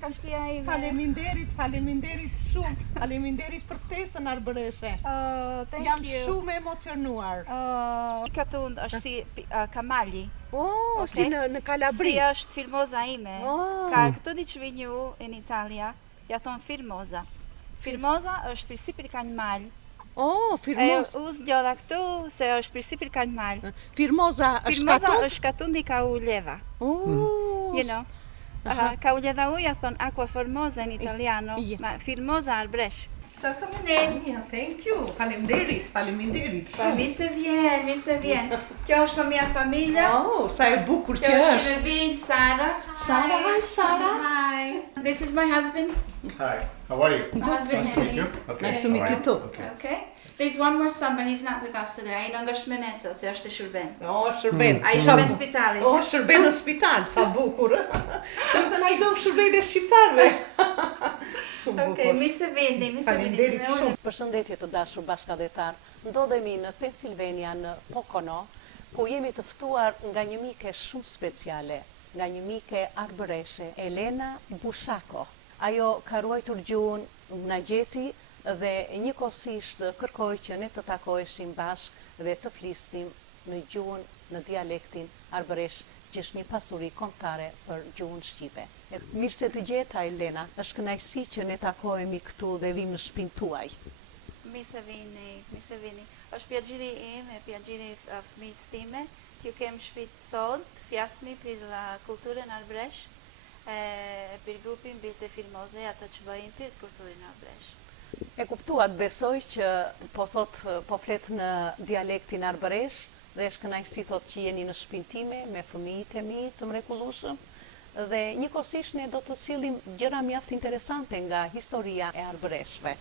ka shtëpia ime. Faleminderit shumë. Faleminderit për ftesën Arbereshe. Thank Jam you. shumë e emocionuar. Katun është si Kamali. Si në Kalabri. Si është filmoza ime. Ka këtu diçka një in Italia, ja thon filmoza. Filmoza është përsipër ka një mal. Firmoza. U zgjodha këtu se është përsipër ka një mal. Firmoza është katun di ka u leva. You know. Ka u leva u ja thon acqua formosa in italiano, ma filmoza Arbereshe. So come in. Yeah, thank you. Faleminderit. Mirë se vjen. Kjo është mia familja. Sa e bukur që Kjo është. është Levin, Sara. Hi, Sara. Hi. This is my husband. Hi, how are you? Husband Nice to meet you. Okay. Nice to meet you too. Okay. There's one more son, but he's not with us today. Ai nuk është me ne sot, se është shërben. Shërben. Ai shërben në spitalit. Shërben në spital, sa bukur. Do të thënë ai do shërben e shqiptarëve. Shumë bukur. Okej, mirë se vini. Faleminderit shumë. Përshëndetje të dashur bashkëdhetar. Ndodhemi në Pennsylvania në Pocono, ku jemi të ftuar nga një mike shumë speciale, nga një mike Arbereshe, Elena Busciacco. Ajo ka ruajtur gjuhën nga gjeti dhe njëkohësisht kërkoi që ne të takoheshim bashkë dhe të flisnim në gjuhën, në dialektin Arbereshe, që është një pasuri kombëtare për gjuhën shqipe. Mirë se të gjeta, Elena, është kënaqësi që ne takohemi këtu dhe vim në shtëpinë tuaj. Mirë se vini. Është pjagjiri im e pjagjiri fëmijës time, t'ju kem shtëpi sot, flasmi për kulturën Arbereshe, për grupin Bilte Filmoze, ato që bëjnë për kulturën Arbereshe. E kuptuat, besoj që po flet në dialektin Arbereshe dhe është kënaqësi thot që jeni në shtëpinë time me fëmijët e mi të mrekullueshëm dhe njëkohësisht ne do të sillim gjëra mjaft interesante nga historia e Arbereshve.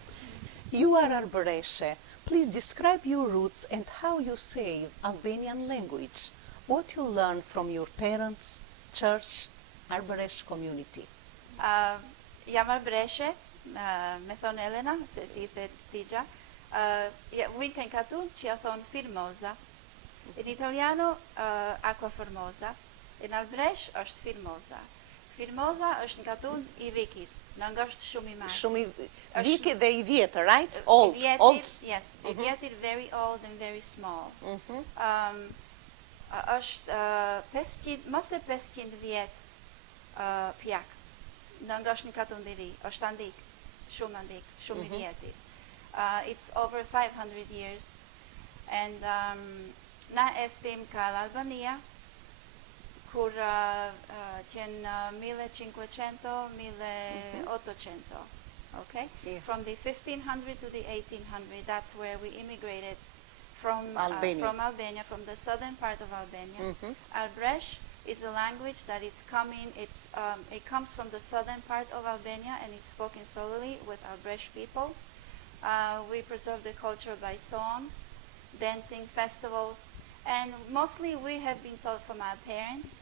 You are Arbereshe. Please describe your roots and how you say Albanian language. What you learned from your parents, church, Arbereshe community. Jam Arbereshe, me thon Elena, se si i the Tigja. Unë kanë katun që ja thon Filmoza. In italiano acqua formosa, in Arbereshe është Filmoza. Filmoza është në katun i vikit, nuk është shumë i madh. Shumë i vikit dhe i vjetër, right? Old. Yes, i vjetër, very old and very small. Është 500, mos e 500 vjet pjak. Nuk është një katun i ri, është antik, shumë i vjetër. It's over 500 years. And na e thim ka l'Albania, kur qenë 1500, 1800, okay? Yeah. From the 1500 to the 1800, that's where we immigrated from Albania, from the southern part of Albania. Arbereshe is a language that is coming, it comes from the southern part of Albania and it's spoken solely with Arbereshe people. We preserve the culture by songs, dancing, festivals, and mostly we have been taught from our parents,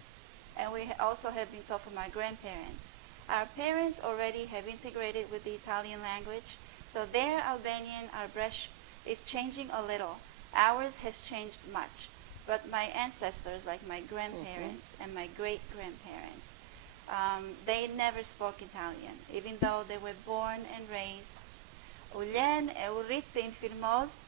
and we also have been taught from our grandparents. Our parents already have integrated with the Italian language, so their Albanian Arbereshe is changing a little. Ours has changed much, but my ancestors, like my grandparents and my great-grandparents, they never spoke Italian, even though they were born and raised. Ulen e u rritin Filmoz,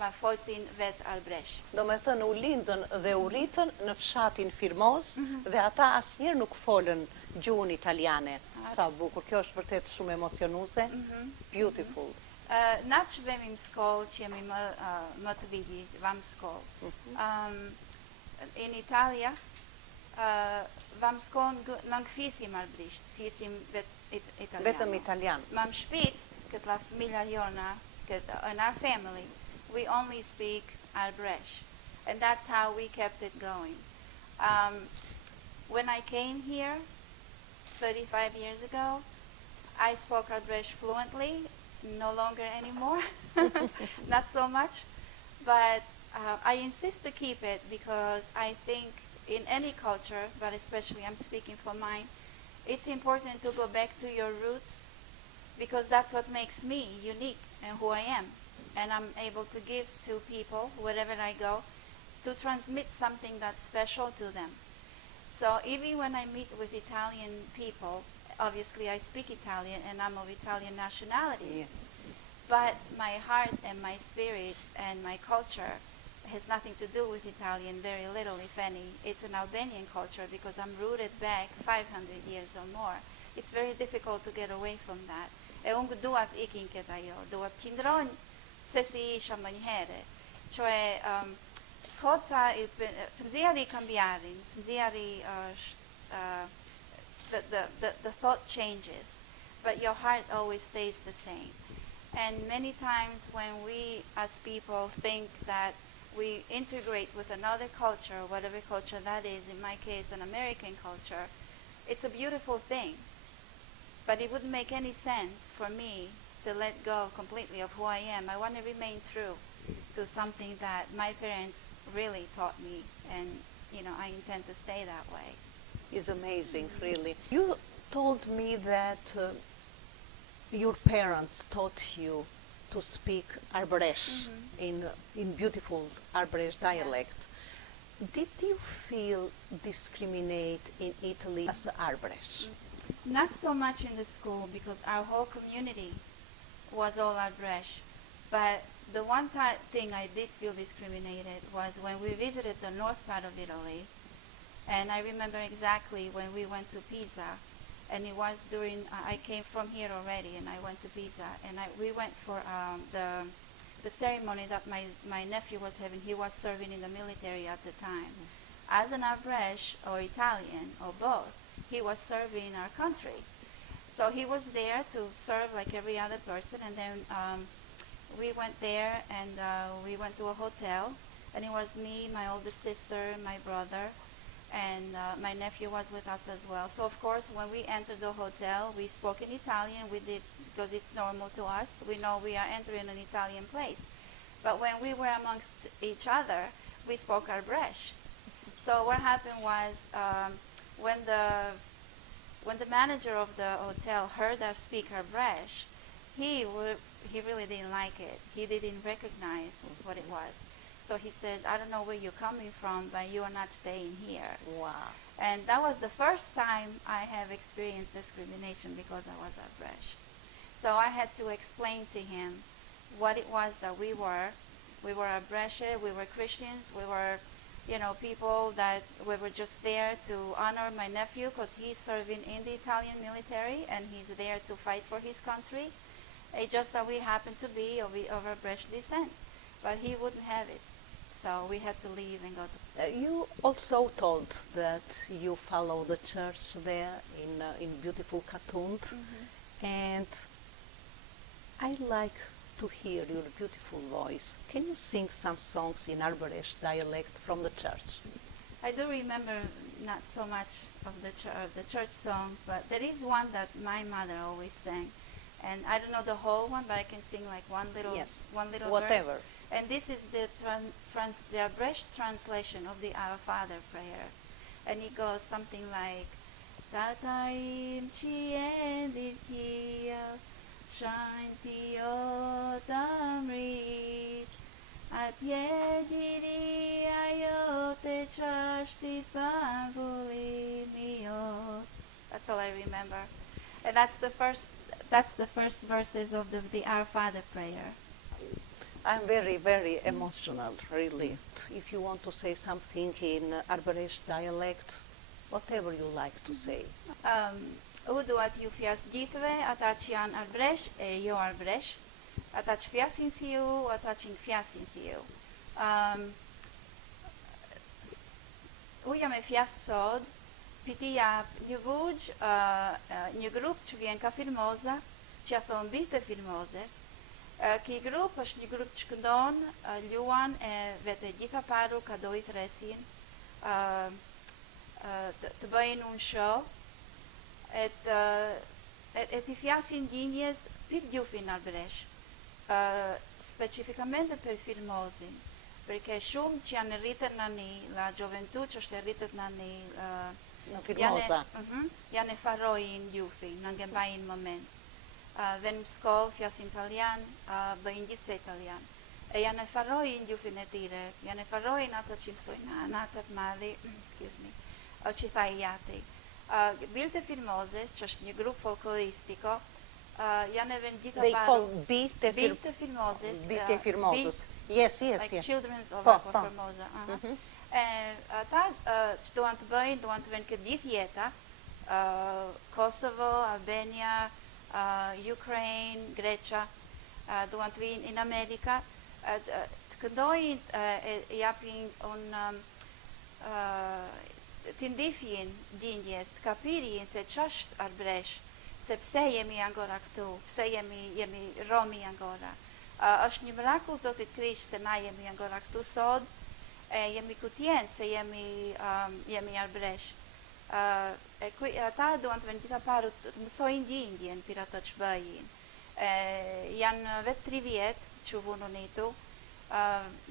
ma foltin vet Arbereshe. Do me thënë u lindën dhe u rritën në fshatin Firmoz dhe ata asnjëherë nuk folën gjuhën italiane. Sa bukur, kjo është vërtet shumë emocionuese. Beautiful. Na që vemi më shkollë, që jemi më të viti, vam shkollë. In Italia, vam shkollë nuk fisim arbrisht, fisim italiano. Vetëm italian. Ma më shpit, këtë la familja jona, in our family, we only speak Arbereshe. And that's how we kept it going. When I came here 35 years ago, I spoke Arbereshe fluently, no longer anymore, not so much, but I insist to keep it because I think in any culture, but especially I'm speaking for mine, it's important to go back to your roots because that's what makes me unique and who I am. And I'm able to give to people, wherever I go, to transmit something that's special to them. So even when I meet with Italian people, obviously I speak Italian and I'm of Italian nationality. Yeah. But my heart and my spirit and my culture has nothing to do with Italian, very little, if any. It's an Albanian culture because I'm rooted back 500 years or more. It's very difficult to get away from that. E unë dua të ikin këtë ajo, dua të qëndronj se si isha më njëherë. Cioè, koca, pënziari kambiarin, pënziari the thought changes, but your heart always stays the same. And many times when we as people think that we integrate with another culture, whatever culture that is, in my case an American culture, it's a beautiful thing. But it wouldn't make any sense for me to let go completely of who I am. I want to remain true to something that my parents really taught me, and I intend to stay that way. It's amazing, really. You told me that your parents taught you to speak Arbereshe in beautiful Arbereshe dialect. Did you feel discriminated in Italy as Arbereshe? Not so much in the school because our whole community was all Arbereshe. But the one thing I did feel discriminated was when we visited the north part of Italy. And I remember exactly when we went to Pisa. And it was during, I came from here already and I went to Pisa. And we went for the ceremony that my nephew was having. He was serving in the military at the time. As an Arbereshe or Italian or both, he was serving our country. So he was there to serve like every other person. And then we went there and we went to a hotel. And it was me, my oldest sister, my brother, and my nephew was with us as well. So of course, when we entered the hotel, we spoke in Italian. We did, because it's normal to us. We know we are entering an Italian place. But when we were amongst each other, we spoke Arbereshe. So what happened was, when the manager of the hotel heard us speak Arbereshe, he really didn't like it. He didn't recognize what it was. So he says, I don't know where you're coming from, but you are not staying here. Wow. And that was the first time I have experienced discrimination because I was Arbereshe. So I had to explain to him what it was that we were. We were Arbereshe, we were Christians, we were, people that we were just there to honor my nephew because he's serving in the Italian military and he's there to fight for his country. It's just that we happen to be of Arbereshe descent, but he wouldn't have it. So we had to leave and go to... You also told that you follow the church there in beautiful Katund, and I like to hear your beautiful voice. Can you sing some songs in Arbereshe dialect from the church? I do remember not so much of the church songs, but there is one that my mother always sang. And I don't know the whole one, but I can sing like one little Whatever. verse. And this is the Arbereshe translation of the Our Father prayer. And it goes something like, Tataim chien dirtia, shanti otamrit, at yediri ayote chashtit pavuli miot. That's all I remember. And that's the first verses of the Our Father prayer. I'm very, very emotional, really. If you want to say something in Arbereshe dialect, whatever you like to say. U dua t'ju fjas gjithve, ata që janë Arbereshe e jo Arbereshe, ata që fjasin si ju, ata që nuk fjasin si ju. U jam e fjas sot, piti jap një vugj, një grup që vjen ka Filmoza, që ja thon bitë e Filmozes. Ky grup është një grup që këndon, luan e vete gjitha paru ka do I thresin, të bëjnë unë show, e t'i fjasin gjinjes për gjufin Arbereshe, specificamente per Filmozin, perché shumë që janë rritët në la gioventù që është rritët në Filmoza. janë e farrojnë gjufin, në ngembajnë moment. Vënë në shkollë, fjasin italian, bëjnë gjithse italian. E janë e farrojnë gjufin e tire, janë e farrojnë ato që mësojnë natët madhi, excuse me, o që tha I jati. Bilte Filmozes, që është një grup folkloristiko, janë edhe në gjitha They call paru. Bilte Bilte Filmozes. Bilte Firmozës. Bilt, Yes, yes, like yes. children's of Po, Aqua po. Formosa. Ata që duan të bëjnë, duan të venë këtë gjithë jeta, Kosovo, Albania, Ukraine, Grecia, duan të vinë in Amerika, të këndojnë, japin të ndihjin dindjes, të kapirin se ç'është Arbereshe, se pse jemi ancora këtu, pse jemi Romi ancora. Është një mirakull Zotit Krisht se na jemi ancora këtu sot, jemi kutjen se jemi Arbereshe. Ata duan të venë gjitha paru të mësojnë gjindjen për ato që bëjnë. Janë vetë 3 vjetë që vunonitu,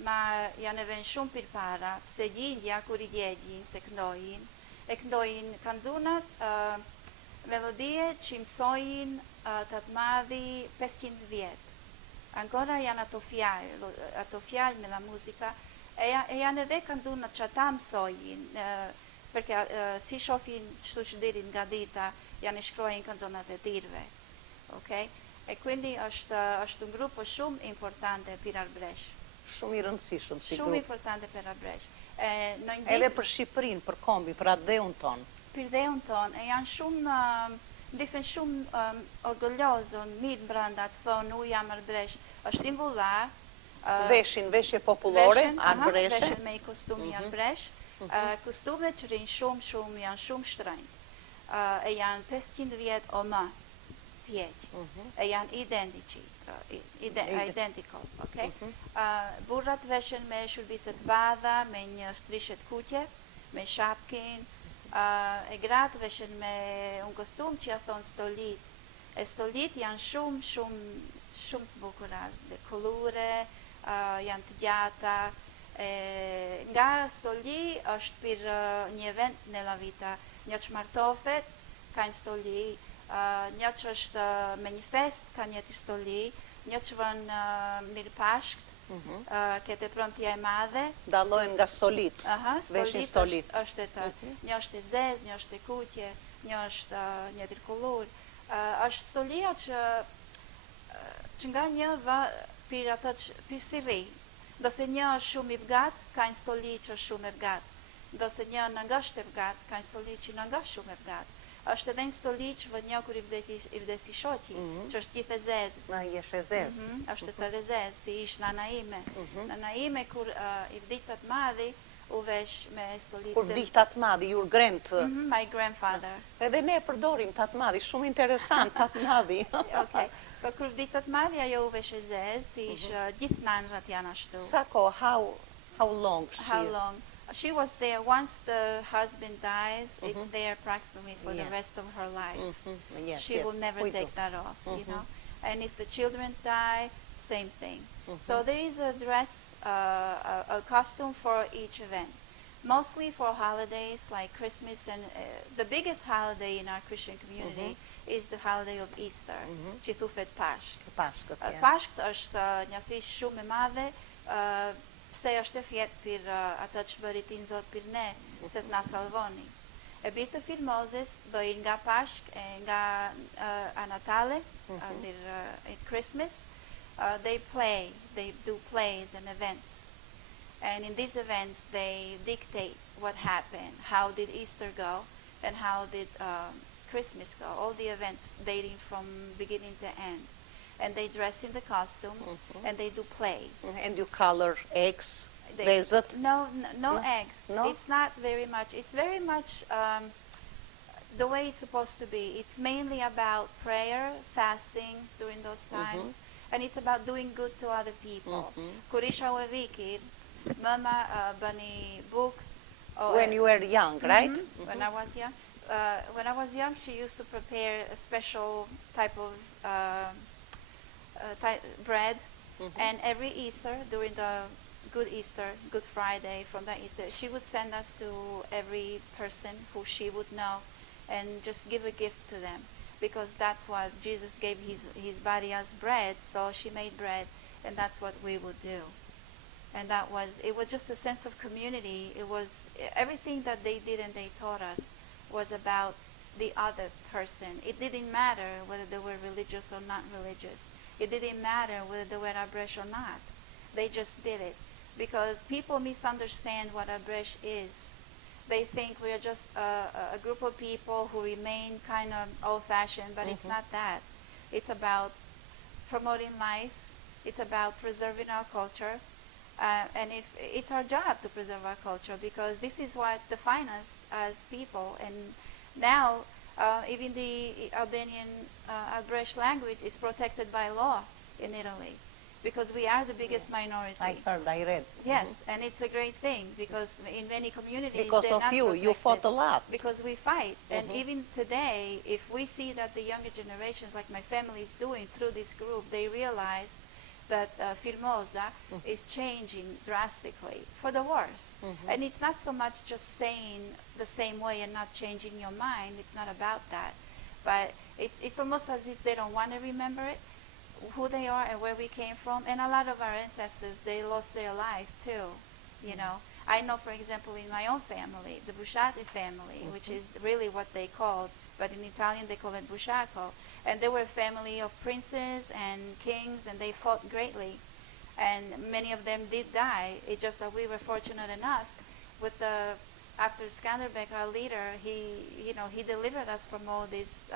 ma janë edhe shumë për para, se gjindja kur i djegjin se këndojnë, e këndojnë kanzunat, melodie që mësojnë të të madhi 500 vjetë. Ancora janë ato fjalë me la muzika, e janë edhe kanzunat që ata mësojnë, perché si shohin çdo që dirin nga dita, janë shkruajnë kanzonat e tirve. Okay? E quindi është un gruppo shumë importante per Arbereshe. Shumë i rëndësishëm si Shumë grup. importante per Arbereshe. Edhe për Shqipërinë, për kombi, për atë dheun tonë. Për dheun tonë, e janë shumë, ndifen shumë orgogliozo, mirë brenda të thonë, u jam Arbereshe. Është imbullar. Veshin, veshje popullore, Arbereshe. Veshin me i kostumi Arbereshe. Kostumet që rinë shumë, janë shumë shtrenjtë. E janë 500 vjetë o më vjetë. E janë identical, okay? Burrat veshen me shurbiset bardha, me një strishet kuqe, me shapkin, e gratë veshen me un kostum që ja thonë stolit. E stolit janë shumë të bukura, dhe kolure, janë të gjata. Nga stoli është për një event në la vita, një që martofet ka një stoli, një që është me një fest ka një të stoli, një që vën mirë pashkt, kete prëmtja e madhe. Dallojnë nga stolit, veshin stolit. Është të, një është e zez, një është e kuqe, një është një tërkullur. Është stolia që nga një për ato që për siri. Do se një është shumë i vgat, ka një stoli që është shumë e vgat. Do se një në nga është e vgat, ka një stoli që në nga shumë e vgat. Është edhe një stoli që vë një kur i vdesi shoqi, që është gjithë e zezë. Na jesh e zezë. Është të dhe zezë, si ishë nana ime. Nana ime kur i vditat madhi, u vesh me stoli. Kur vditat madhi, your my grandfather. Edhe ne përdorim tat madhi, shumë interesant, tat madhi. Okay. So kur vditat madhi, ajo u vesh e zezë, si ishë gjithë nanrat janë ashtu. Sa kohë, how long? How long? She was there once the husband dies, it's there practically for the rest of her life. She will never take that off, you know. And if the children die, same thing. So there is a dress, a costume for each event. Mostly for holidays like Christmas and the biggest holiday in our Christian community is the holiday of Easter, që thufet Pashkt. Pashkt është njësi shumë e madhe, pse është e fjetë për atë që bëritin Zot për ne, se të na salvoni. E bitë të Filmozes bëjnë nga Pashk, nga a Natale, at Christmas, they do plays and events. And in these events, they dictate what happened, how did Easter go, and how did Christmas go, all the events dating from beginning to end. And they dress in the costumes, and they do plays. And you color eggs, vezët? No eggs. No? It's not very much. It's very much the way it's supposed to be. It's mainly about prayer, fasting during those times, and it's about doing good to other people. Kur isha u e vikir, mama bëni book. When you were young, right? When I was young. When I was young, she used to prepare a special type of bread, and every Easter, during the Good Easter, Good Friday, from that Easter, she would send us to every person who she would know and just give a gift to them, because that's what Jesus gave his body as bread, so she made bread, and that's what we would do. And it was just a sense of community. It was everything that they did and they taught us was about the other person. It didn't matter whether they were religious or not religious. It didn't matter whether they were Arbereshe or not. They just did it. Because people misunderstand what Arbereshe is. They think we are just a group of people who remain kind of old-fashioned, but it's not that. It's about promoting life. It's about preserving our culture. And if it's our job to preserve our culture, because this is what defines us as people. And now, even the Albanian Arbereshe language is protected by law in Italy, because we are the biggest minority. I heard, I read. Yes, and it's a great thing, because in many communities Because they're of not you protected. fought a lot. Because we fight. And even today, if we see that the younger generations, like my family is doing through this group, they realize that Firmosa is changing drastically for the worse. And it's not so much just staying the same way and not changing your mind. It's not about that. But it's almost as if they don't want to remember it, who they are and where we came from. And a lot of our ancestors, they lost their life too, you know. I know, for example, in my own family, the Busciacco family, which is really what they called, but in Italian they call it Busciacco. And they were a family of princes and kings, and they fought greatly. And many of them did die. It's just that we were fortunate enough with the, after Skanderbeg, our leader, he delivered us from all these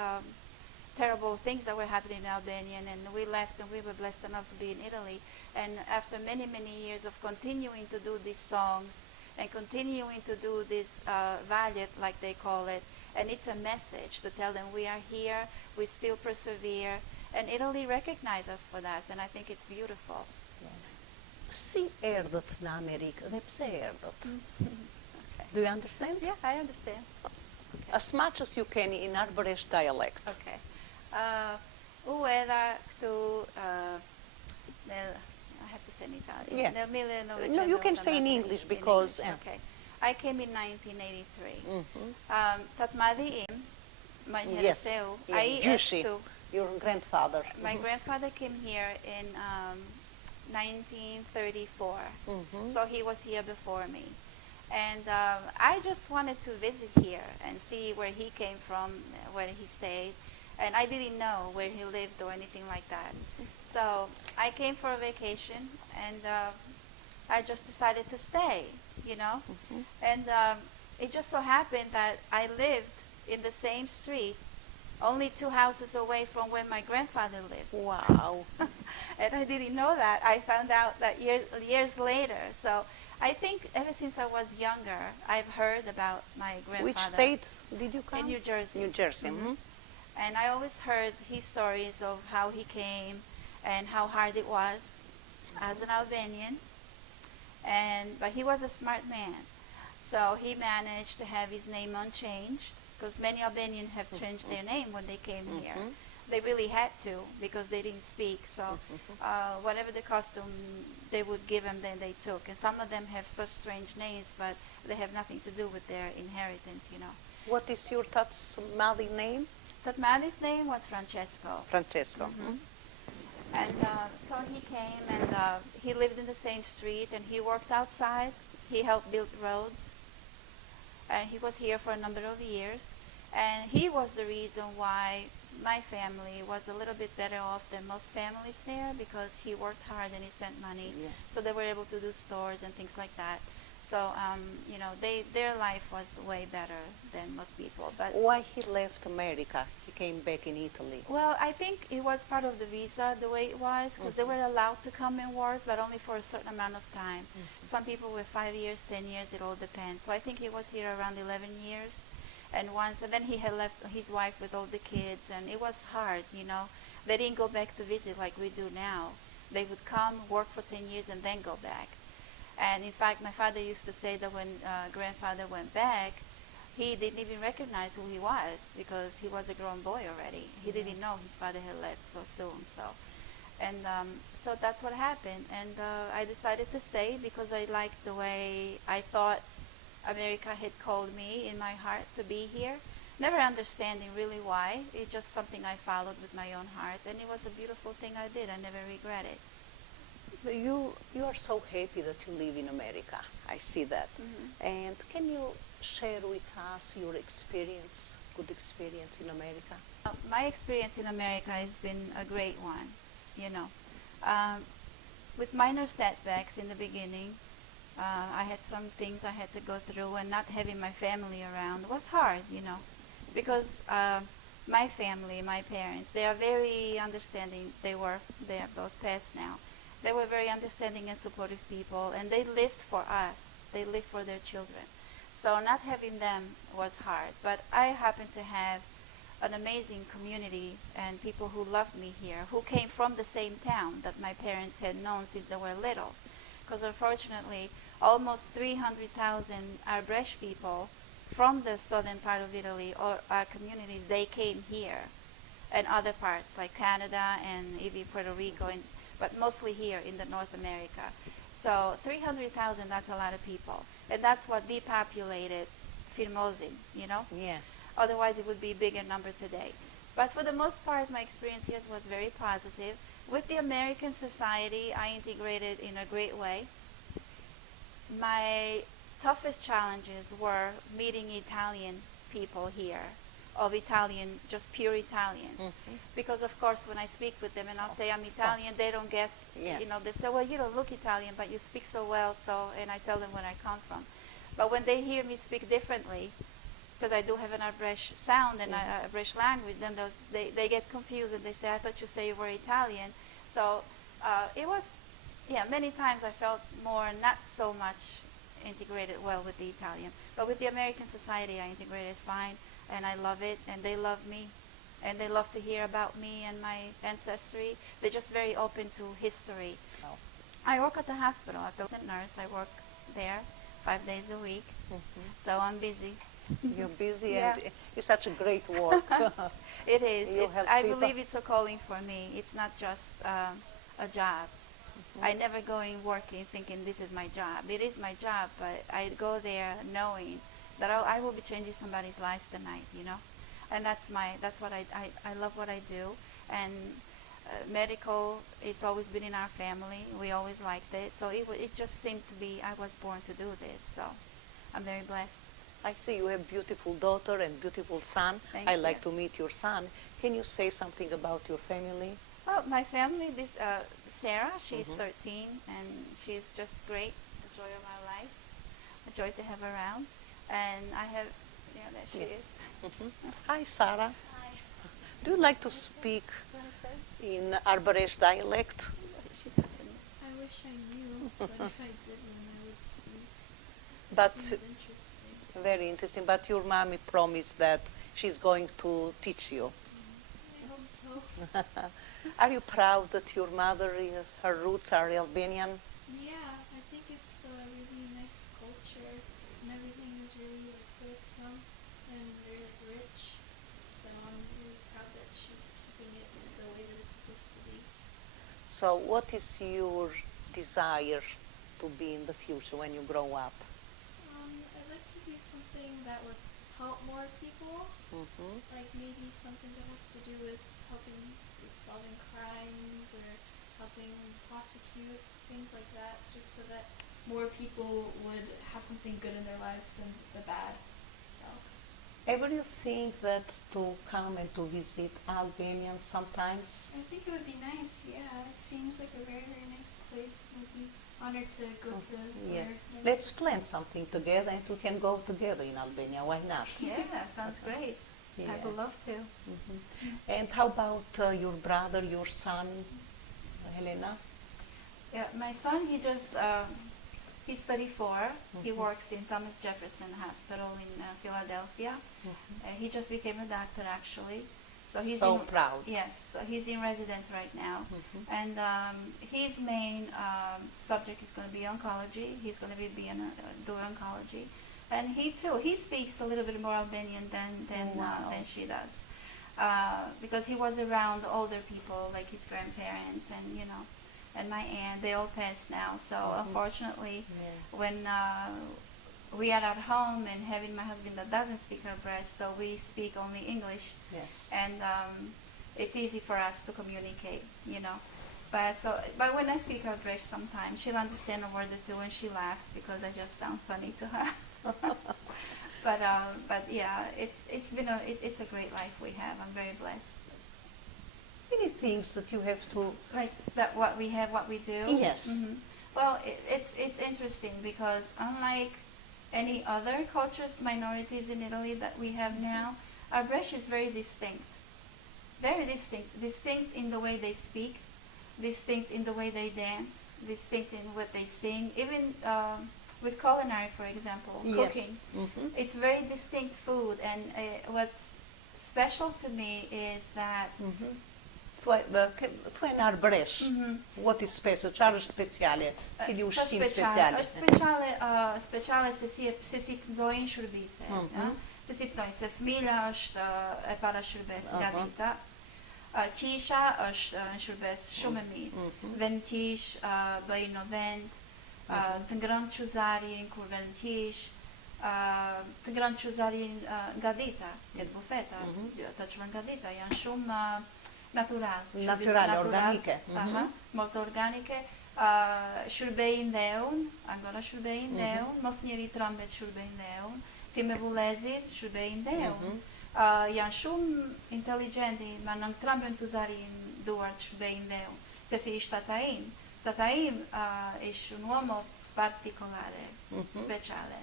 terrible things that were happening in Albania, and we left, and we were blessed enough to be in Italy. And after many, many years of continuing to do these songs and continuing to do this valet, like they call it, and it's a message to tell them we are here, we still persevere, and Italy recognizes us for that, and I think it's beautiful. Si erdhët në Amerikë dhe pse erdhët? Do you understand? Yeah, I understand. As much as you can in Arbereshe dialect. Okay. U edha këtu, I have to say in Italian. Yeah. Nel No, you can say in 1993. English because... Okay. I came in 1983. Tatmadi im, Manjereseu, yeah, ai Gjyshi, estu. your grandfather. My grandfather came here in 1934, so he was here before me. And I just wanted to visit here and see where he came from, where he stayed. And I didn't know where he lived or anything like that. So I came for a vacation, and I just decided to stay, you know. And it just so happened that I lived in the same street, only 2 houses away from where my grandfather lived. Wow. And I didn't know that. I found out that years later. So I think ever since I was younger, I've heard about my grandfather. Which state did you come? In New Jersey. New Jersey. And I always heard his stories of how he came and how hard it was as an Albanian. But he was a smart man. So he managed to have his name unchanged, because many Albanians have changed their name when they came here. They really had to, because they didn't speak. So whatever the custom they would give them, then they took. And some of them have such strange names, but they have nothing to do with their inheritance, you know. What is your dad's mother's name? Tatmadi's name was Francesco. Francesco. And so he came, and he lived in the same street, and he worked outside. He helped build roads. And he was here for a number of years. And he was the reason why my family was a little bit better off than most families there, because he worked hard and he sent money. Yeah. So they were able to do stores and things like that. So, you know, their life was way better than most people. But Why he left America? He came back in Italy. well, I think it was part of the visa, the way it was, because they were allowed to come and work, but only for a certain amount of time. Some people were 5 years, 10 years, it all depends. So I think he was here around 11 years. And then he had left his wife with all the kids, and it was hard, you know. They didn't go back to visit like we do now. They would come, work for 10 years, and then go back. And in fact, my father used to say that when grandfather went back, he didn't even recognize who he was, because he was a grown boy already. He didn't know his father had left so soon. So that's what happened. And I decided to stay because I liked the way I thought America had called me in my heart to be here. Never understanding really why. It's just something I followed with my own heart. And it was a beautiful thing I did. I never regret it. You are so happy that you live in America. I see that. And can you share with us your experience good experience in America? My experience in America has been a great one, you know. Um, with minor setbacks in the beginning, I had some things I had to go through, and not having my family around was hard, you know, because my family, my parents, they are very understanding. They are both passed now. They were very understanding and supportive people, and they lived for us. They lived for their children. So not having them was hard. But I happened to have an amazing community and people who loved me here, who came from the same town that my parents had known since they were little. Because unfortunately, almost 300,000 Arbereshe people from the southern part of Italy, or our communities, they came here, and other parts like Canada and even Puerto Rico, but mostly here in the North America. So 300,000, that's a lot of people. And that's what depopulated Firmosin, you know? Yeah. Otherwise, it would be a bigger number today. But for the most part, my experience here was very positive. With the American society, I integrated in a great way. My toughest challenges were meeting Italian people here, of Italian, just pure Italians. Mm-hmm. Because of course, when I speak with them and I'll say I'm Italian, they don't guess, Yes. you know, they say, well, you don't look Italian, but you speak so well, so, and I tell them where I come from. But when they hear me speak differently, because I do have an Arbereshe sound and a Arbereshe language, then they get confused and they say, I thought you said you were Italian. So it was, yeah, many times I felt more, not so much integrated well with the Italian. But with the American society, I integrated fine, and I love it, and they love me, and they love to hear about me and my ancestry. They're just very open to history. Wow. I work at the hospital. I'm a nurse. I work there 5 days a week, so I'm busy. You're busy Yeah. and it's such a great work. It is. You have I people- believe it's a calling for me. It's not just a job. I never go in working thinking this is my job. It is my job, but I go there knowing that I will be changing somebody's life tonight, you know. And that's what I love what I do. And medical, it's always been in our family. We always liked it. So it just seemed to be, I was born to do this. So I'm very blessed. I see you have beautiful daughter and beautiful son. Thank I'd like you. to meet your son. Can you say something about your family? Well, my family, this Sarah, she's 13, and she's just great. The joy of my life. A joy to have around. And I have, yeah, there she is. Hi, Sarah. Hi. Do you like to speak in Arbereshe dialect? She doesn't. I wish I knew, but if I didn't, I would speak. But Seems interesting. very interesting. But your mommy promised that she's going to teach you. I hope so. Are you proud that your mother, her roots are Albanian? Yeah, I think it's a really nice culture, and everything is really wholesome and very rich. So I'm really proud that she's keeping it the way that it's supposed to be. So what is your desire to be in the future when you grow up? I'd like to do something that would help more people, like maybe something that has to do with helping with solving crimes or helping prosecute, things like that, just so that more people would have something good in their lives than the bad. So, Ever you think that to come and to visit Albania sometimes? I think it would be nice, yeah. It seems like a very, very nice place. I would be honored to go to Yeah. there. Let's plan something together and we can go together in Albania. Why not? Yeah, sounds great. Yeah. I would love to. And how about your brother, your son, Helena? Yeah, my son, he's 34. He works in Thomas Jefferson Hospital in Philadelphia. He just became a doctor, actually. So he's So in, proud. Yes, so he's in residence right now. And his main subject is going to be oncology. He's going to be doing oncology. And he too, he speaks a little bit more Albanian than she does. Because he was around older people, like his grandparents and, you know, and my aunt. They all passed now. So unfortunately, when we are at home and having my husband that doesn't speak Arbereshe, so we speak only English. Yes. And it's easy for us to communicate, you know. But when I speak Arbereshe sometimes, she'll understand a word or two and she laughs because I just sound funny to her. But yeah, it's a great life we have. I'm very blessed. Many things that you have to. Like that, what we have, what we do. Yes. Well, it's interesting because unlike any other cultures, minorities in Italy that we have now, Arbereshe is very distinct. Very distinct. Distinct in the way they speak, distinct in the way they dance, distinct in what they sing. Even with culinary, for example, Yes. cooking. Mhm. It's very distinct food, and what's special to me is that Tu in Arbereshe, what is special? Çfarë është speciale? Cili Qa ushqim speciale? speciale? Është speciale se si pëndzojnë shurbise. Se si pëndzojnë, se fëmila është e para shërbes nga dita. Qisha është në shërbes shumë e mirë. Vend qish, bëjnë në vend, të ngrënë quzarin kur vend qish, të ngrënë quzarin nga dita, jetë bufeta, të qëllën nga dita, janë shumë Naturale, organike. Molto organike. Shërbejnë dheun, ancora shërbejnë dheun, mos njeri trambet shërbejnë dheun, ti me vullezir shërbejnë dheun. Janë shumë inteligenti, ma në trambën të zarin duart shërbejnë dheun, se si ishtë tataim. Tataim ishtë un uomo particolare, speciale.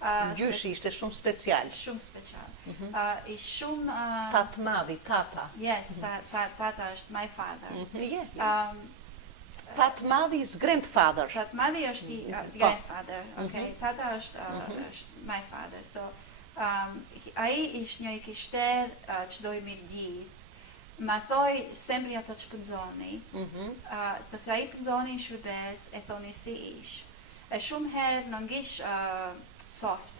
Gjyshi ishte shumë special. Shumë special. Ishtë shumë... Tatë madhi, tata. Yes, tata është my father. Tatë madhi is grandfather. Tatë madhi është grandfather, okay. Tata është my father. So, ai ishtë një i kishter që doj mirë gjithë. Ma thoj sembri ata që pëndzoni, pëse ai pëndzoni në shërbes e thoni si ish. E shumë herë në ngish soft,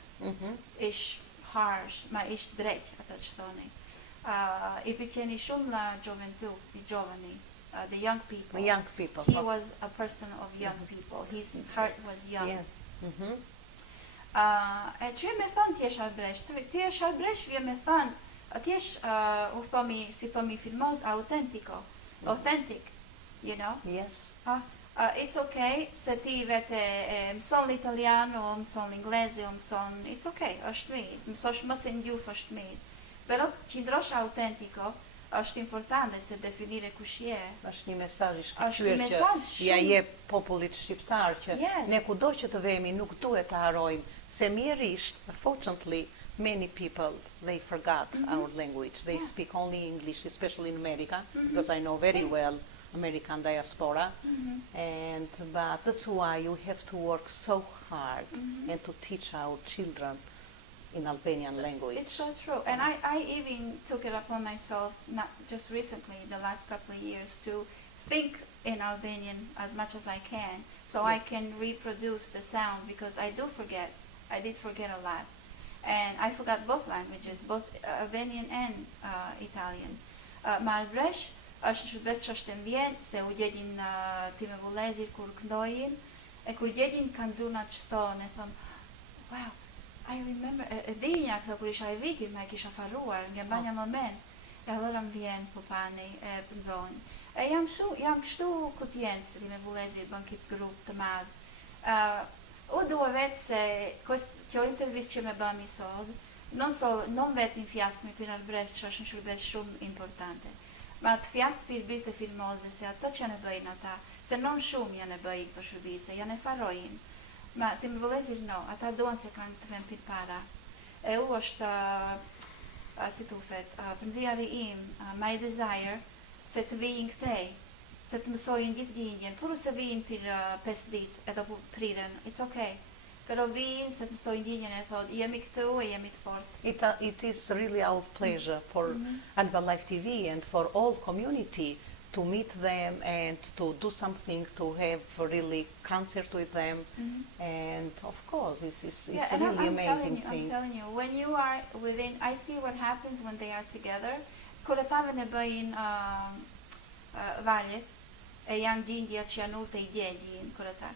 ish harsh, ma ish drejt ata që thoni. I pëlqeni shumë la gioventù, I giovani, the young people. The young people. He was a person of young people. His heart was young. Yeah. E që me thënë ti është Arbereshe, ti është Arbereshe vje me thënë, ti është, u thomi, si thomi filmoz, autentico, authentic, you know? Yes. It's okay, se ti vete mëson l'italian, o mëson l'inglese, o mëson, it's okay, është mirë, mësosh mos e njuf është mirë. Pero qindrosh autentico, është importante se definire kush je. Është një mesazh I Është një shkëlqyer mesazh që ja jep popullit shqiptar që Yes. ne kudo që të vemi nuk duhet të harrojmë se mirërisht, unfortunately, many people they forgot our language. They speak only English, especially in America, because I know very well American diaspora. But that's why you have to work so hard and to teach our children in Albanian language. It's so true. And I even took it upon myself, not just recently, the last couple of years, to think in Albanian as much as I can, so I can reproduce the sound, because I do forget. I did forget a lot. And I forgot both languages, both Albanian and Italian. Ma Arbereshe është shërbes që është mbjen, se u gjedin ti me vullezir kur këndojin, e kur gjedin kanë zunat që thonë, e thëmë, wow, I remember, e dinja këto kur isha e vikir, ma e kisha farruar, nga banja moment, e allora më vjen popani, e pënzonjë. E jam kështu kutjenë, se ti me vullezir bën këtë grup të madhë. U dua vetë se kjo intervist që me bëmi sot, non vetë një fjasë me për Arbereshe që është një shërbes shumë importante, ma të fjasë për bitë të filmoze se ato që janë e bëjnë ata, se non shumë janë e bëjnë këto shërbise, janë e farojnë. Ma ti më vëlezir no, ata duan se kanë të vend për para. E u është, si të ufet, pëndzijari im, my desire, se të vijin këtej, se të mësojnë gjithë gjindjen, puru se vijin për 5 dit, edhe pu priren, it's okay. Pero vijin se të mësojnë gjindjen e thot, jemi këtu e jemi të fort. It is really our pleasure for Alba Live TV and for all community to meet them and to do something, to have a really concert with them. And of course, it's a really amazing thing. I'm telling you, when you are within, I see what happens when they are together. Kur ata ne bëjnë valjet, e janë gjindja që janë ullë të I djegjin, kur ata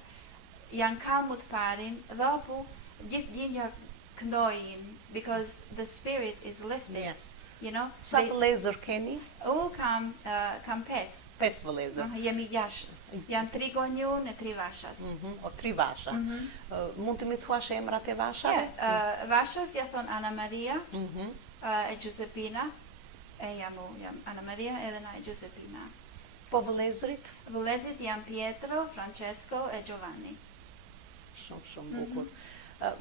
janë kalmu të parin, dhe apo gjithë gjindja këndojnë, because the spirit is lifted. Yes. you know. Sa vëllezër keni? Kam 5. 5 vëllezër. Jemi 6. Janë 3 gonju në 3 vashas. O 3 vasha. Mund të mi thuash emrat e vashave? Vashës ja thon Ana Maria, e Giuseppina, e jam Ana Maria edhe na e Giuseppina. Po vëllezërit? Vëllezërit janë Pietro, Francesco e Giovanni. Shumë bukur.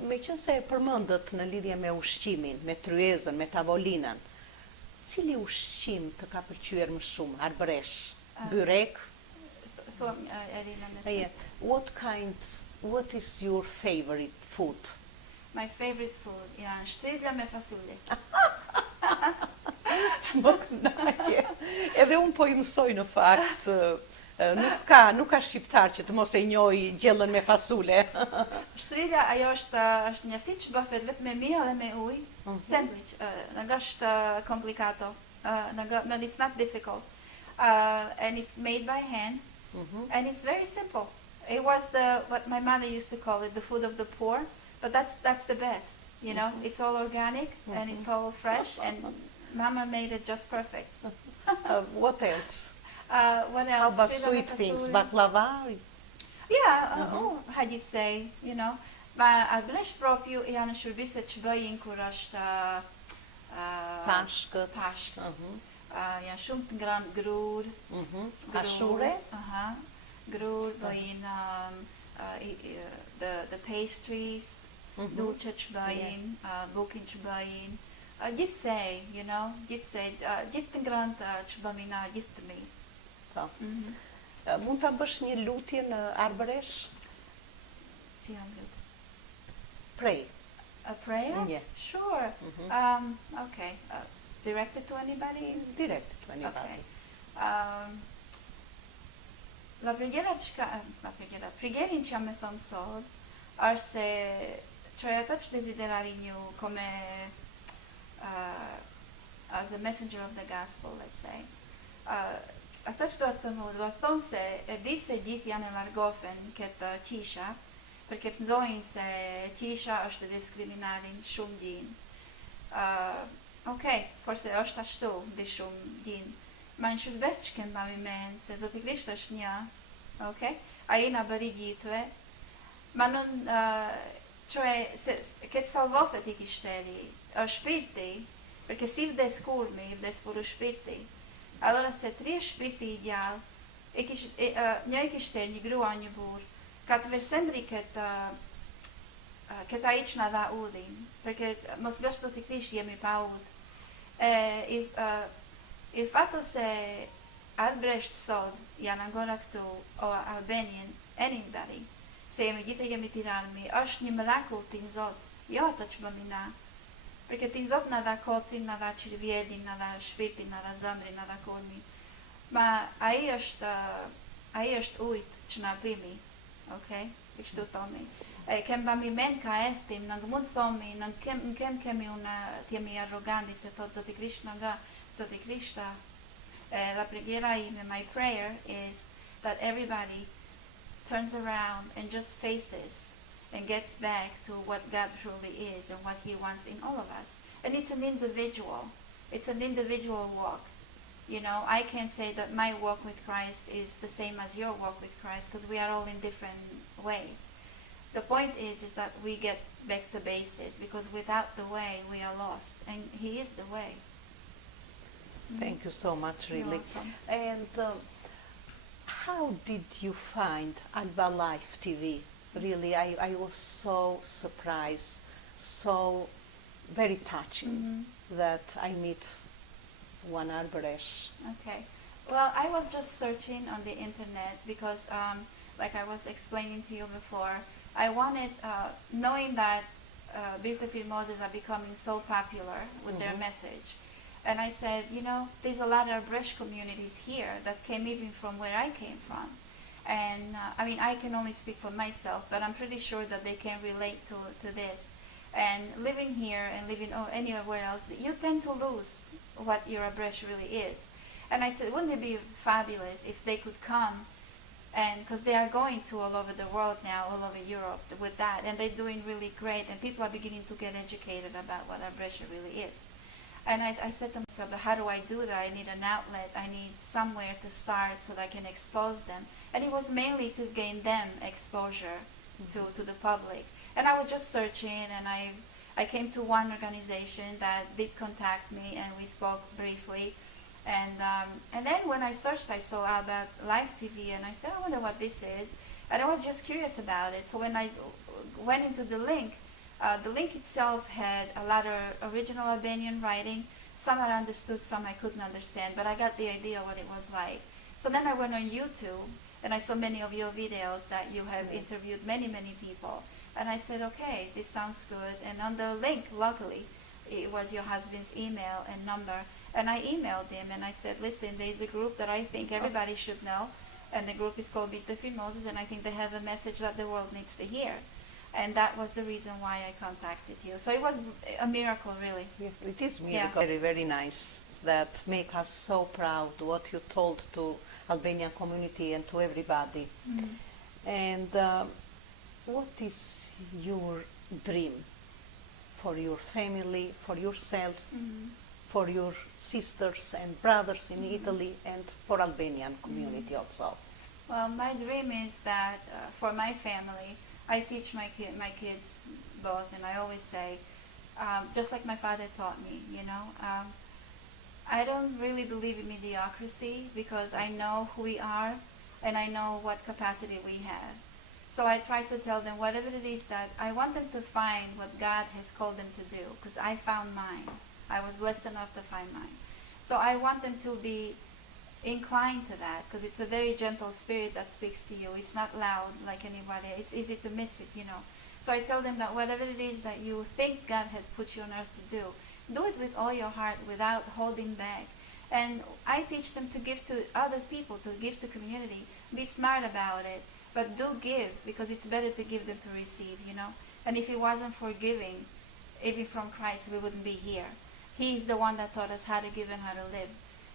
Me qënë se e përmëndët në lidhje me ushqimin, me tryezën, me tavolinën, cili ushqim të ka pëlqyer më shumë? Arberesh, byrek? Thom Elena nëse. What is your favorite food? My favorite food janë shtrydla me fasule. Që më kënaqe. Edhe unë po i mësoj në fakt, nuk ka shqiptar që të mos e njoj gjellën me fasule. Shtrydla ajo është një si që bëfet vetë me mijë dhe me ujë. Sandwich, nuk është komplikato. It's not difficult. And it's made by hand. And it's very simple. It was what my mother used to call it, the food of the poor. But that's the best, you know. It's all organic and it's all fresh, and Mama made it just perfect. What else? What How else? about Shtrydla sweet me things? fasule. Baklava? Yeah, how do you say, you know. Ma Arberesh propju janë shurbiset që bëjnë kur është Pashkët? Pashkët. Janë shumë të ngrënë grur. Ashure? Grur, bëjnë the pastries, dulce që bëjnë, bukin që bëjnë. Gjithsej, you know, gjithë të ngrënë që bëmi na, gjithë të mirë. Po. Mund ta bësh një lutje në Arberesh? Si janë lutë? Pray. A prayer? Yeah. Sure. Okay. Directed to anybody? Direct to anybody. Okay. Pregjerin që jam me thëmë sot, është se që ato që desiderari një come as a messenger of the gospel, let's say. Ato që do të thonë se e di se gjithë janë e largofen këtë qisha, për këtë nëzojnë se qisha është diskriminarin shumë gjinë. Okej, forse është ashtu, di shumë gjinë. Ma në shërbes që kënë bami menë, se Zoti Krisht është një, okay? A i na bëri gjithve, ma non, cioè, che salvofet i kishteri, shpirti, perché si vdes kulmi, vdes puru shpirti. Allora se tri shpirti i gjallë, një i kishter, një grua, një burë, ka të versembri këtë ai që na dha udhin, perché mos gështë Zoti Krisht jemi pa udhë. Il fatto se Arberesht sot janë ancora këtu, o Albanian, anybody, se jemi tiranëmi, është një mirakull t'in Zot, jo ato që bëmi na. Perché t'in Zot na dha kocin, na dha qirvjedin, na dha shpirtin, na dha zëmrin, na dha kulmin. Ma ai është ujt që na pimi, okay? Si kështu thomi. Kem bami men ka ethtim, nëngë mund thomi, nëngë kemi unë t'jemi arroganti, se thot Zoti Krisht nga Zoti Krishta. La preghiera ime, my prayer is that everybody turns around and just faces and gets back to what God truly is and what He wants in all of us. And it's an individual walk. You know, I can't say that my walk with Christ is the same as your walk with Christ, because we are all in different ways. The point is that we get back to basics, because without the way we are lost, and He is the way. Thank you so much, really. You're And how did you find Alba Live TV? Really, I was so surprised, so very touching that I meet one Arberesh. Okay. Well, I was just searching on the internet because, like I was explaining to you before, I wanted, knowing that Beautiful Moses are becoming so popular with their message, and I said, you know, there's a lot of Arberesh communities here that came even from where I came from. And I mean, I can only speak for myself, but I'm pretty sure that they can relate to this. And living here and living anywhere else, you tend to lose what your Arberesh really is. And I said, wouldn't it be fabulous if they could come, and because they are going to all over the world now, all over Europe with that, and they're doing really great, and people are beginning to get educated about what Arberesh really is. And I said to myself, but how do I do that? I need an outlet. I need somewhere to start so that I can expose them. And it was mainly to gain them exposure to the public. And I was just searching, and I came to one organization that did contact me, and we spoke briefly. And then when I searched, I saw Alba Live TV, and I said, I wonder what this is. And I was just curious about it. So when I went into the link itself had a lot of original Albanian writing. Some I understood, some I couldn't understand, but I got the idea what it was like. So then I went on YouTube, and I saw many of your videos that you have interviewed many, many people. And I said, okay, this sounds good. And on the link, luckily, it was your husband's email and number. And I emailed him, and I said, listen, there's a group that I think everybody should know, and the group is called Beat the Moses, and I think they have a message that the world needs to hear. And that was the reason why I contacted you. So it was a miracle, really. Yes, it is miracle. Very, very nice. That make us so proud what you told to Albanian community and to everybody. And what is your dream for your family, for yourself, for your sisters and brothers in Italy, and for Albanian community also? Well, my dream is that for my family, I teach my kids both, and I always say, just like my father taught me, I don't really believe in mediocrity because I know who we are and I know what capacity we have. So I try to tell them whatever it is that I want them to find what God has called them to do, because I found mine. I was blessed enough to find mine. So I want them to be inclined to that, because it's a very gentle spirit that speaks to you. It's not loud like anybody. It's easy to miss it, So I tell them that whatever it is that you think God had put you on earth to do it with all your heart without holding back. And I teach them to give to other people, to give to community. Be smart about it, but do give, because it's better to give than to receive, And if it wasn't for giving, even from Christ, we wouldn't be here. He's the one that taught us how to give and how to live.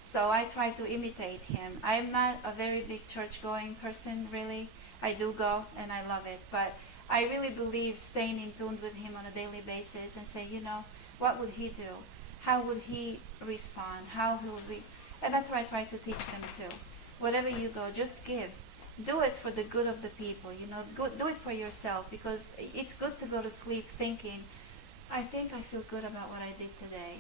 So I try to imitate him. I'm not a very big church-going person, really. I do go, and I love it. But I really believe staying in tune with him on a daily basis and say, what would he do? How would he respond? How would we? And that's what I try to teach them too. Wherever you go, just give. Do it for the good of the people, do it for yourself, because it's good to go to sleep thinking, I think I feel good about what I did today.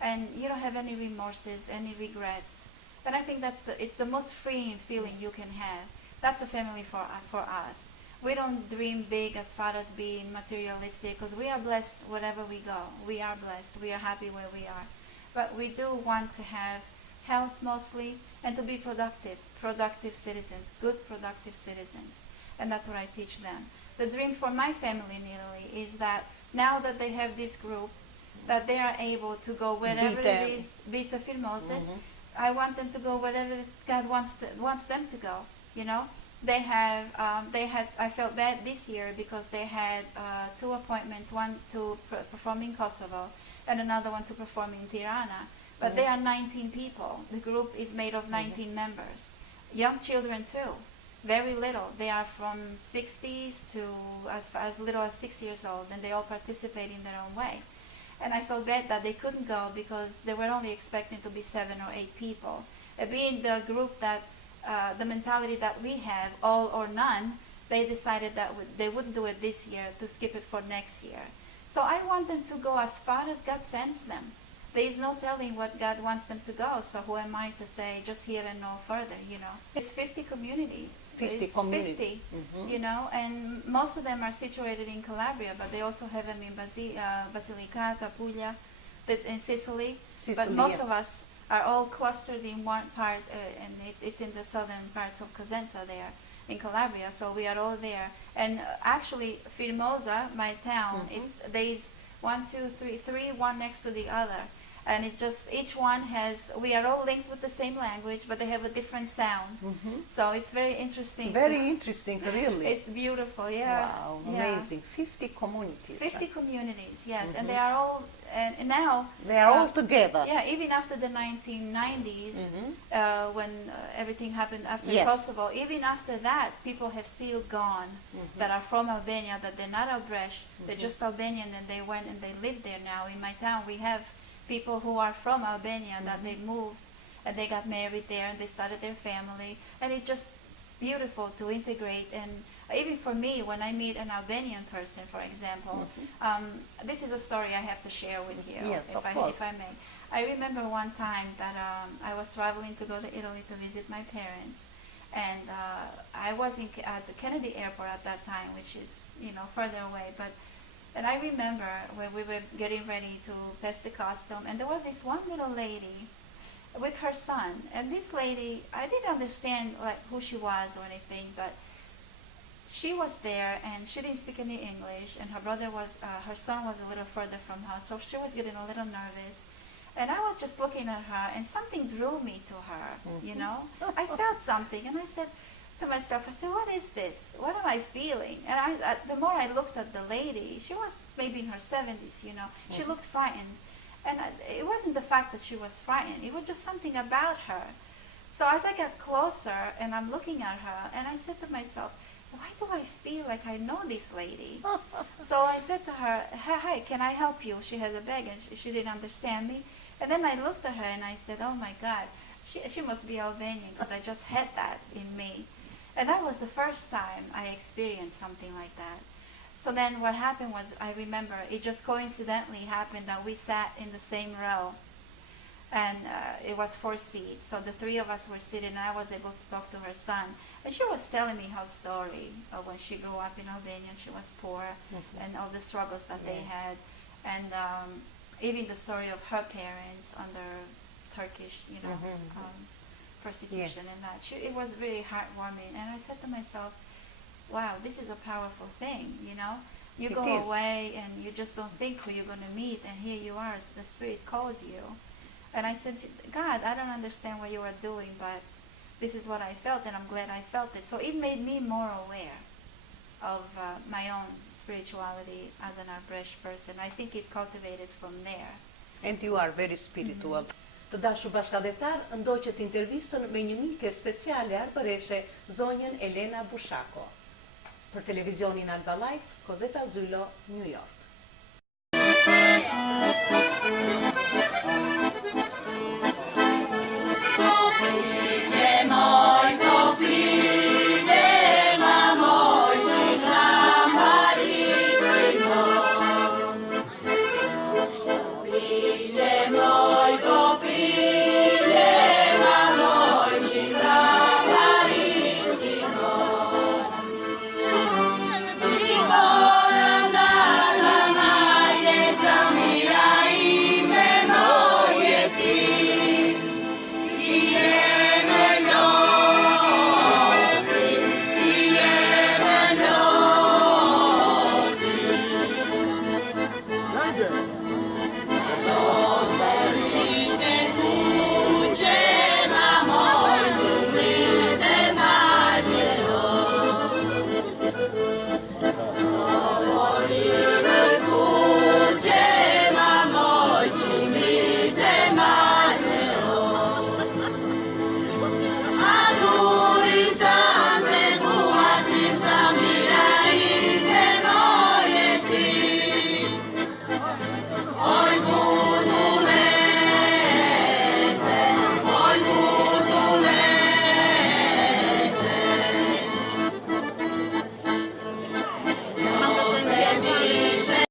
And you don't have any remorses, any regrets. And I think it's the most freeing feeling you can have. That's a family for us. We don't dream big as far as being materialistic, because we are blessed wherever we go. We are blessed. We are happy where we are. But we do want to have health mostly, and to be productive citizens, good productive citizens. And that's what I teach them. The dream for my family in Italy is that now that they have this group, that they are able to go wherever it is, Beta Firmoses. I want them to go wherever God wants them to go. They had. I felt bad this year because they had 2 appointments, one to perform in Kosovo, and another one to perform in Tirana. But they are 19 people. The group is made of 19 members, young children too. Very little. They are from 60s to as little as 6 years old, and they all participate in their own way. And I felt bad that they couldn't go because they were only expecting to be 7 or 8 people. Being the group that, the mentality that we have, all or none, they decided that they wouldn't do it this year, to skip it for next year. So I want them to go as far as God sends them. There is no telling what God wants them to go, so who am I to say just here and no further, It's 50 communities. 50 communities. 50, and most of them are situated in Calabria, but they also have them in Basilicata, Puglia, in Sicily. But most of us are all clustered in one part, and it's in the southern parts of Cosenza there, in Calabria, so we are all there. And actually, Firmosa, my town, there's 1, 2, 3, one next to the other. And each one we are all linked with the same language, but they have a different sound. So it's very interesting. Very interesting, really. It's beautiful, yeah. Wow, amazing. 50 communities. 50 communities, yes. And they are all, and now... They are all together. Yeah, even after the 1990s, when everything happened after Kosovo, even after that, people have still gone that are from Albania, that they're not Arbereshe, they're just Albanian, and they went and they live there now. In my town, we have people who are from Albania that they moved and they got married there and they started their family, and it's just beautiful to integrate. And even for me, when I meet an Albanian person, for example, this is a story I have to share with you, Yes, if of I course. if I may. I remember one time that I was traveling to go to Italy to visit my parents, and I was at the Kennedy Airport at that time, which is further away, but. And I remember when we were getting ready to pass the custom, and there was this one little lady with her son. And this lady, I didn't understand like who she was or anything, but she was there and she didn't speak any English, and her son was a little further from her, so she was getting a little nervous. And I was just looking at her, and something drew me to her, I felt something, and I said to myself, I said, what is this? What am I feeling? And the more I looked at the lady, she was maybe in her 70s, she looked frightened. And it wasn't the fact that she was frightened, it was just something about her. So as I got closer and I'm looking at her, and I said to myself, why do I feel like I know this lady? So I said to her, hi, can I help you? She had a bag, and she didn't understand me. And then I looked at her and I said, oh my God, she must be Albanian, because I just had that in me. And that was the first time I experienced something like that. So then what happened was, I remember, it just coincidentally happened that we sat in the same row. And it was 4 seats, so the 3 of us were sitting, and I was able to talk to her son. And she was telling me her story of when she grew up in Albania. She was poor, and all the struggles that they had. And even the story of her parents under Turkish, persecution and that. It was very heartwarming. And I said to myself, wow, this is a powerful thing, You go away and you just don't think who you're going to meet, and here you are, the Spirit calls you. And I said, God, I don't understand what you are doing, but this is what I felt, and I'm glad I felt it. So it made me more aware of my own spirituality as an Arbereshe person. I think it cultivated from there. And you are very spiritual. Të dashur bashkëdhetar, ndoqet intervistën me një mike speciale Arbereshe, zonjën Elena Busciacco. Për televizionin Alba Live, Kozeta Zylo, New York.